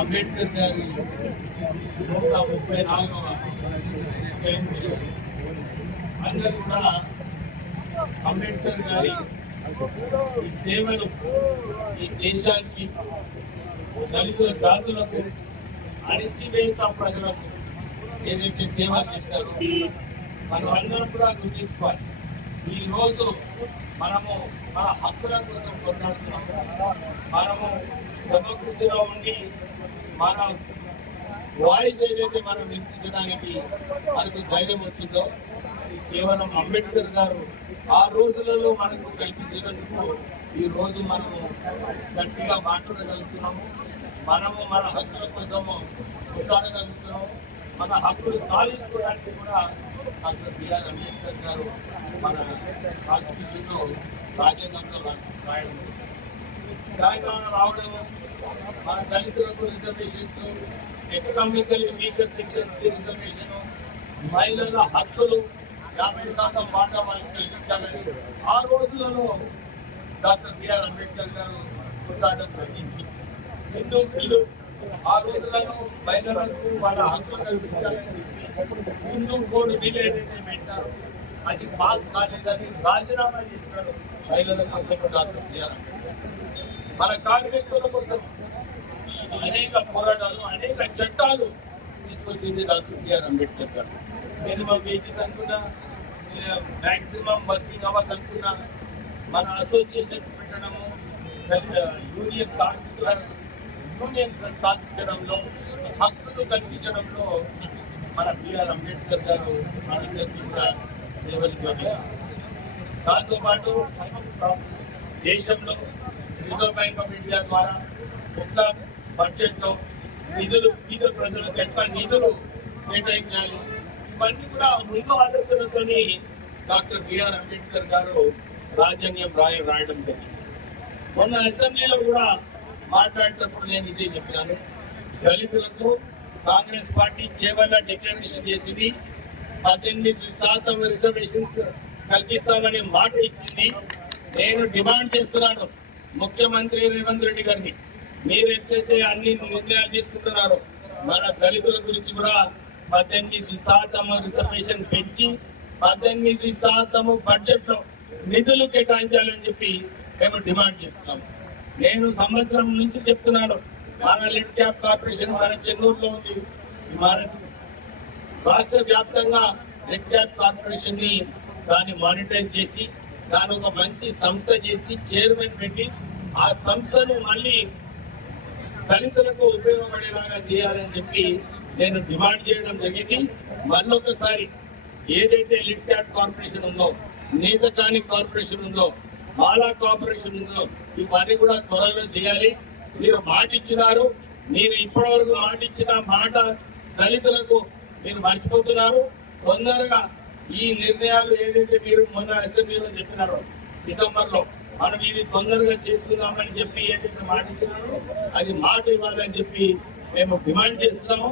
అంబేద్కర్ గారి 134వ జయంతి అందరూ కూడా అంబేద్కర్ గారి ఈ సేవలు ఈ దేశానికి, దళితుల జాతులకు, అణిచివేత ప్రజలకు ఏదైతే సేవ చేస్తారో మనం అందరం కూడా గుర్తించుకోవాలి. ఈరోజు మనము మన హక్కుల కోసం కొట్లాడుతున్నాము. మనము డెమోక్రసీలో ఉండి మన వాయిస్ ఏదైతే మనం వినిపించడానికి మనకు ధైర్యం వచ్చిందో కేవలం అంబేద్కర్ గారు ఆ రోజులలో మనకు కల్పించినందుకు ఈ రోజు మనము గట్టిగా మాట్లాడగలుగుతున్నాము. మనము మన హక్కుల కోసము కొట్లాడగలుగుతున్నాము. మన హక్కులు సాధించుకోవడానికి కూడా డాక్టర్ బిఆర్ అంబేద్కర్ గారు మన కాన్స్టిట్యూషన్లో రాజ్యాంగంలో రాయడం, తెలంగాణ రావడం, మన దళితులకు రిజర్వేషన్స్, ఎకనామికల్ వీకర్ సెక్షన్స్ కి రిజర్వేషన్, మహిళల హక్కులు 50% వాటా వాళ్ళకి కల్పించాలని ఆ రోజులలో డాక్టర్ బిఆర్ అంబేద్కర్ గారు కొట్లాడడం జరిగింది. హిందూ ఆ రోజులలో మహిళలకు వాళ్ళ హక్కులు కల్పించాలని హిందూ కోడ్ బిల్ ఏదైతే పెట్టారో అది పాస్ కాలేదని రాజీనామా చేసినారు మహిళల కోసం డాక్టర్ బిఆర్ అంబేద్కర్. మన కార్మికుల కోసం అనేక పోరాటాలు, అనేక చట్టాలు తీసుకొచ్చింది డాక్టర్ బిఆర్ అంబేద్కర్ గారు. మినిమం వేజెస్ అనుకున్నా, మ్యాక్సిమం వర్కింగ్ అవర్స్ అనుకున్నా, మన అసోసియేషన్ పెట్టడము, యూనియన్ కార్మికుల యూనియన్స్ స్థాపించడంలో, హక్కులు కల్పించడంలో మన బిఆర్ అంబేద్కర్ గారు మనందరికీ కూడా సేవలు చేశారు. దాంతోపాటు దేశంలో రిజర్వ్ బ్యాంక్ ఆఫ్ ఇండియా ద్వారా ఒక్క బడ్జెట్లో నిధులు పేద ప్రజలకు ఎట్లా నిధులు కేటాయించాలి, ఇవన్నీ కూడా ముందు ఆలోచనతో డాక్టర్ బిఆర్ అంబేద్కర్ గారు రాజ్యాంగం రాయడం జరిగింది. మొన్న అసెంబ్లీలో కూడా మాట్లాడేటప్పుడు నేను ఇదే చెప్పినాను. దళితులకు కాంగ్రెస్ పార్టీ చేవల్ల డిక్లరేషన్ చేసింది, 18% రిజర్వేషన్స్ కల్పిస్తామని మాట ఇచ్చింది. నేను డిమాండ్ చేస్తున్నాను ముఖ్యమంత్రి రేవంత్ రెడ్డి గారిని, మీరు ఎట్లయితే అన్ని నిర్ణయాలు తీసుకుంటున్నారో మన దళితుల గురించి కూడా 18% రిజర్వేషన్ పెంచి 18% బడ్జెట్ లో నిధులు కేటాయించాలని చెప్పి మేము డిమాండ్ చేస్తున్నాము. నేను సంవత్సరం నుంచి చెప్తున్నాను, మన లిడ్ క్యాప్ కార్పొరేషన్ మన చెన్నూరులో ఉంది. మన రాష్ట్ర వ్యాప్తంగా లిడ్ క్యాప్ కార్పొరేషన్ ని దాన్ని మానిటైజ్ చేసి దాని ఒక మంచి సంస్థ చేసి చైర్మన్ పెట్టి ఆ సంస్థను మళ్ళీ దళితులకు ఉపయోగపడేలాగా చేయాలని చెప్పి నేను డిమాండ్ చేయడం జరిగింది. మళ్ళొకసారి ఏదైతే లిడ్ క్యాప్ కార్పొరేషన్ ఉందో, నీతకాని కార్పొరేషన్ ఉందో, మాలా కార్పొరేషన్ ఉందో, ఇవన్నీ కూడా త్వరలో చేయాలి. మీరు మాట ఇచ్చినారు, మీరు ఇప్పటివరకు మాట ఇచ్చిన మాట దళితులకు మీరు మర్చిపోతున్నారు. తొందరగా ఈ నిర్ణయాలు ఏదైతే మీరు మొన్న అసెంబ్లీలో చెప్పినారో డిసెంబర్ లో మనం ఇది తొందరగా చేసుకుందామని చెప్పి ఏదైతే మాట ఇచ్చినారో అది మాట ఇవ్వాలని చెప్పి మేము డిమాండ్ చేస్తున్నాము.